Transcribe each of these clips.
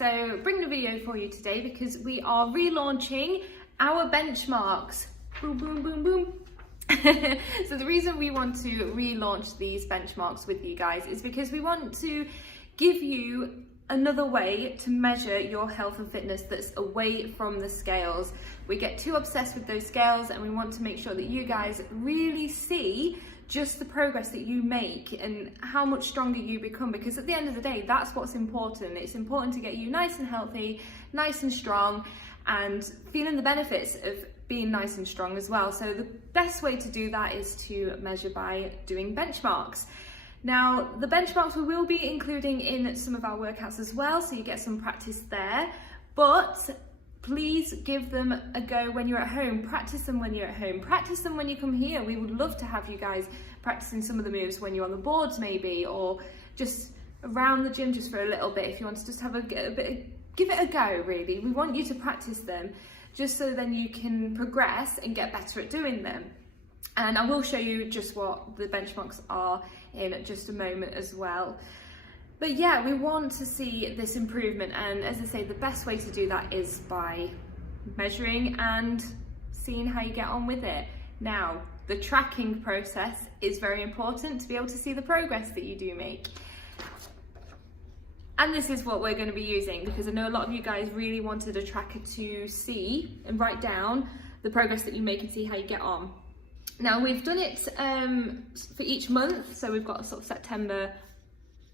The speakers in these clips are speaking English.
so bringing a video for you today because we are relaunching our benchmarks. Boom, boom, boom, boom. So the reason we want to relaunch these benchmarks with you guys is because we want to give you another way to measure your health and fitness that's away from the scales. We get too obsessed with those scales and we want to make sure that you guys really see just the progress that you make and how much stronger you become, because at the end of the day, that's what's important. It's important to get you nice and healthy, nice and strong, and feeling the benefits of being nice and strong as well. So the best way to do that is to measure by doing benchmarks. Now, the benchmarks we will be including in some of our workouts as well, so you get some practice there, but please give them a go when you're at home. Practice them when you're at home. Practice them when you come here. We would love to have you guys practicing some of the moves when you're on the boards maybe, or just around the gym just for a little bit if you want to just have a bit, give it a go really. We want you to practice them just so then you can progress and get better at doing them. And I will show you just what the benchmarks are in just a moment as well. But yeah, we want to see this improvement, and as I say, the best way to do that is by measuring and seeing how you get on with it. Now, the tracking process is very important to be able to see the progress that you do make. And this is what we're going to be using, because I know a lot of you guys really wanted a tracker to see and write down the progress that you make and see how you get on. Now, we've done it for each month, so we've got sort of September,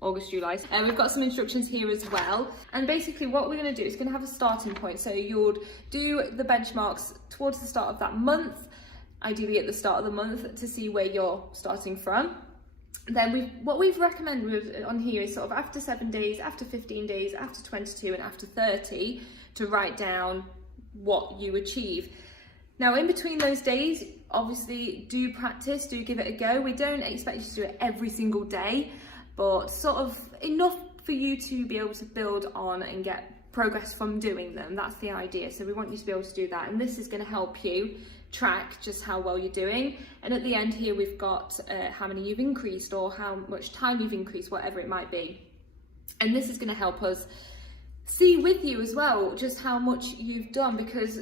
August, July, and we've got some instructions here as well. And basically what we're going to do is going to have a starting point, so you'll do the benchmarks towards the start of that month, ideally at the start of the month, to see where you're starting from. Then what we've recommended on here is sort of after 7 days, after 15 days, after 22 and after 30 to write down what you achieve. Now, in between those days, obviously do practice, do give it a go. We don't expect you to do it every single day, but sort of enough for you to be able to build on and get progress from doing them. That's the idea. So we want you to be able to do that, and this is going to help you track just how well you're doing. And at the end here we've got how many you've increased or how much time you've increased, whatever it might be. And this is going to help us see with you as well just how much you've done, because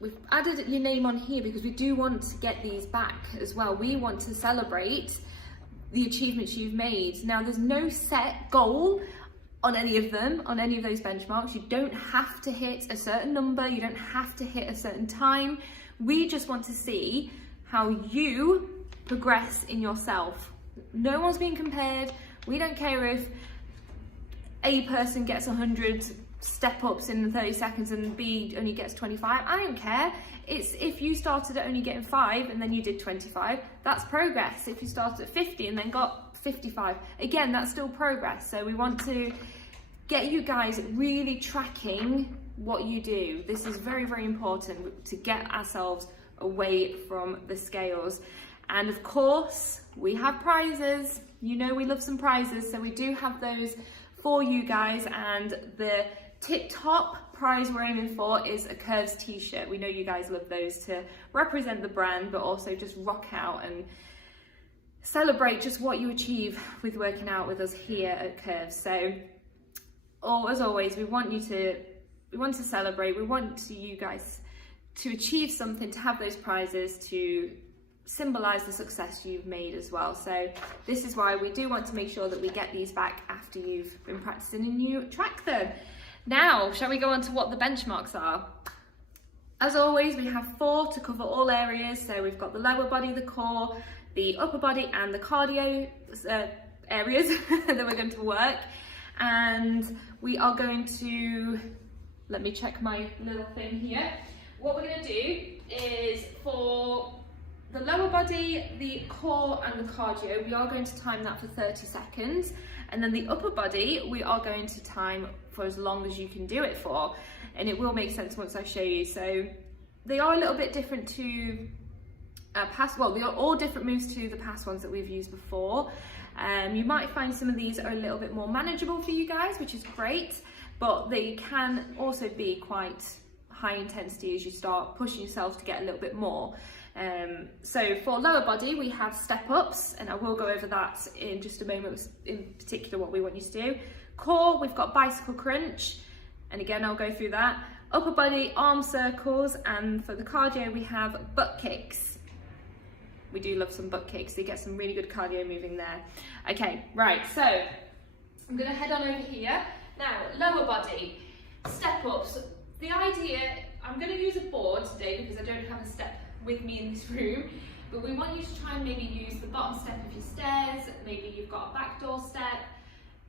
we've added your name on here because we do want to get these back as well. We want to celebrate the achievements you've made. Now, there's no set goal on any of them, on any of those benchmarks. You don't have to hit a certain number, you don't have to hit a certain time. We just want to see how you progress in yourself. No one's being compared. We don't care if A person gets 100 step-ups in 30 seconds and B only gets 25. I don't care. It's if you started at only getting 5 and then you did 25, that's progress. If you started at 50 and then got 55, again, that's still progress. So we want to get you guys really tracking what you do. This is very, very important to get ourselves away from the scales. And of course, we have prizes. You know we love some prizes, so we do have those for you guys. And the top prize we're aiming for is a Curves t-shirt. We know you guys love those to represent the brand, but also just rock out and celebrate just what you achieve with working out with us here at Curves. So, as always, we want to celebrate. We want you guys to achieve something, to have those prizes to symbolize the success you've made as well. So this is why we do want to make sure that we get these back after you've been practicing and you track them. Now, shall we go on to what the benchmarks are? As always, we have 4 to cover all areas. So we've got the lower body, the core, the upper body and the cardio areas that we're going to work. And we are going to, let me check my little thing here. What we're going to do is for the lower body, the core and the cardio, we are going to time that for 30 seconds. And then the upper body, we are going to time for as long as you can do it for. And it will make sense once I show you. So they are a little bit different to they are all different moves to the past ones that we've used before. You might find some of these are a little bit more manageable for you guys, which is great, but they can also be quite high intensity as you start pushing yourself to get a little bit more. So for lower body, we have step ups, and I will go over that in just a moment, in particular what we want you to do. Core, we've got bicycle crunch, And again, I'll go through that. Upper body, arm circles, and for the cardio, we have butt kicks. We do love some butt kicks. They get some really good cardio moving there. Okay, right, so I'm gonna head on over here. Now, lower body, step ups. The idea, I'm gonna use a board today because I don't have a step with me in this room, but we want you to try and maybe use the bottom step of your stairs, maybe you've got a back door step,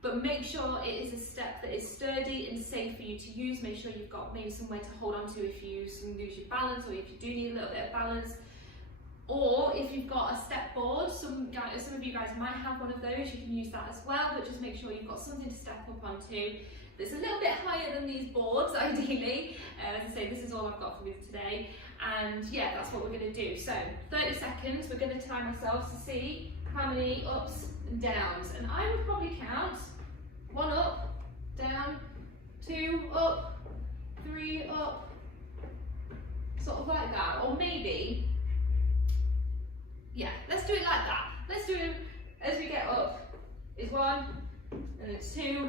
but make sure it is a step that is sturdy and safe for you to use. Make sure you've got maybe somewhere to hold on to if you lose your balance, or if you do need a little bit of balance. Or if you've got a step board, some of you guys might have one of those, you can use that as well, but just make sure you've got something to step up onto that's a little bit higher than these boards, ideally. As I say, this is all I've got for you today. And yeah, that's what we're going to do. So 30 seconds, we're going to time ourselves to see how many ups and downs. And I would probably count 1 up, down, 2 up, 3 up, sort of like that. Or maybe, yeah, let's do it like that. Let's do it as we get up. It's 1, and it's 2,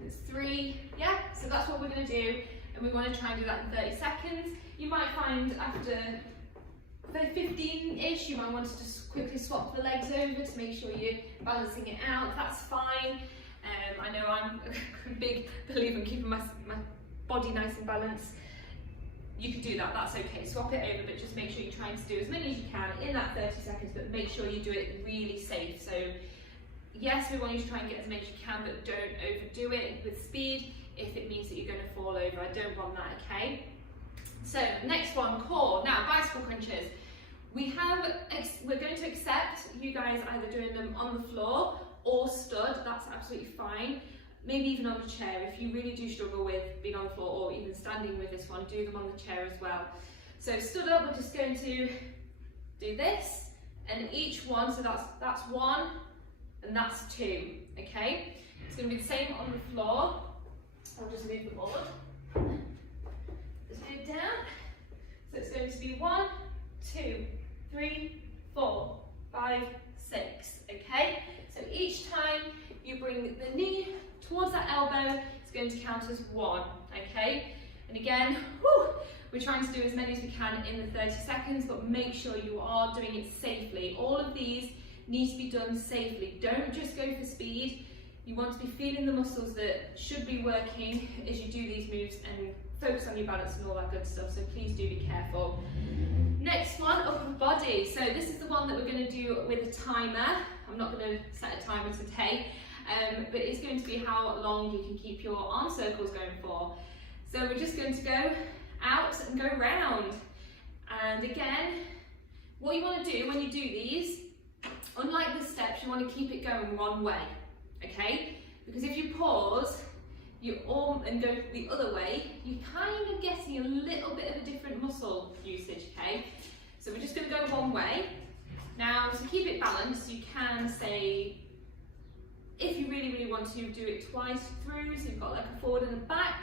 it's 3, yeah? So that's what we're going to do, and we want to try and do that in 30 seconds. You might find after 15-ish, you might want to just quickly swap the legs over to make sure you're balancing it out. That's fine. I know I'm a big believer in keeping my body nice and balanced. You can do that, that's okay. Swap it over, but just make sure you're trying to do as many as you can in that 30 seconds, but make sure you do it really safe. So yes, we want you to try and get as many as you can, but don't overdo it with speed if it means that you're going to fall over. I don't want that, okay? So next one, core. Now, bicycle crunches. We're going to accept you guys either doing them on the floor or stood. That's absolutely fine. Maybe even on the chair. If you really do struggle with being on the floor or even standing with this one, do them on the chair as well. So stood up, we're just going to do this, and each one, so that's 1 and that's 2, okay? It's going to be the same on the floor. I'll just move the board. Just move down. So it's going to be 1, 2, 3, 4, 5, 6, okay? So each time you bring the knee towards that elbow, it's going to count as 1, okay? And again, we're trying to do as many as we can in the 30 seconds, but make sure you are doing it safely. All of these need to be done safely. Don't just go for speed. You want to be feeling the muscles that should be working as you do these moves, and focus on your balance and all that good stuff, so please do be careful. Next one, upper body. So this is the one that we're going to do with a timer. I'm not going to set a timer today, but it's going to be how long you can keep your arm circles going for. So we're just going to go out and go round. And again, what you want to do when you do these, unlike the steps, you want to keep it going one way, okay? Because if you pause your arm and go the other way, you're kind of getting a little bit of a different muscle usage, okay? So we're just going to go one way. Now, to keep it balanced, you can say, if you really, really want to, do it twice through, so you've got like a forward and a back,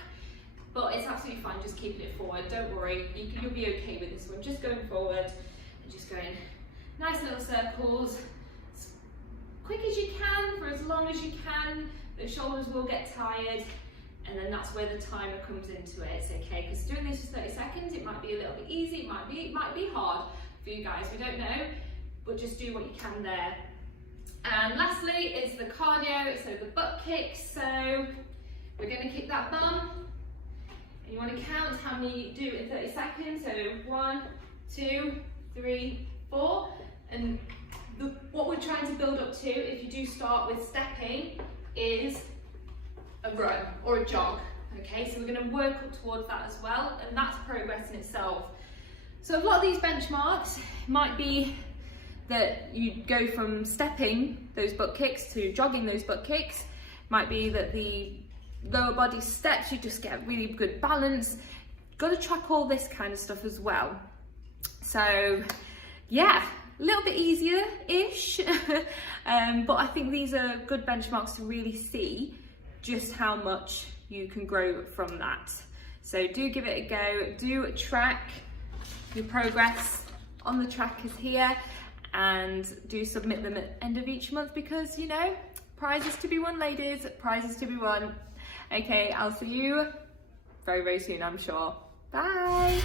but it's absolutely fine just keeping it forward, don't worry, you'll be okay with this one. Just going forward and just going nice little circles, as quick as you can, for as long as you can. The shoulders will get tired, and then that's where the timer comes into it, okay? Because doing this for 30 seconds, it might be a little bit easy, it might be hard for you guys, we don't know, but just do what you can there. And lastly is the cardio, so the butt kicks. So we're going to kick that bum, and you want to count how many you do in 30 seconds. So 1, 2, 3, 4, and what we're trying to build up to, if you do start with stepping, is a run or a jog, okay? So we're going to work up towards that as well, and that's progress in itself. So a lot of these benchmarks might be that you go from stepping those butt kicks to jogging those butt kicks. Might be that the lower body steps, you just get really good balance. Got to track all this kind of stuff as well. So yeah, a little bit easier-ish, but I think these are good benchmarks to really see just how much you can grow from that. So do give it a go, do track your progress on the trackers here, and do submit them at the end of each month, because you know, prizes to be won, ladies, prizes to be won. Okay, I'll see you very, very soon, I'm sure. Bye.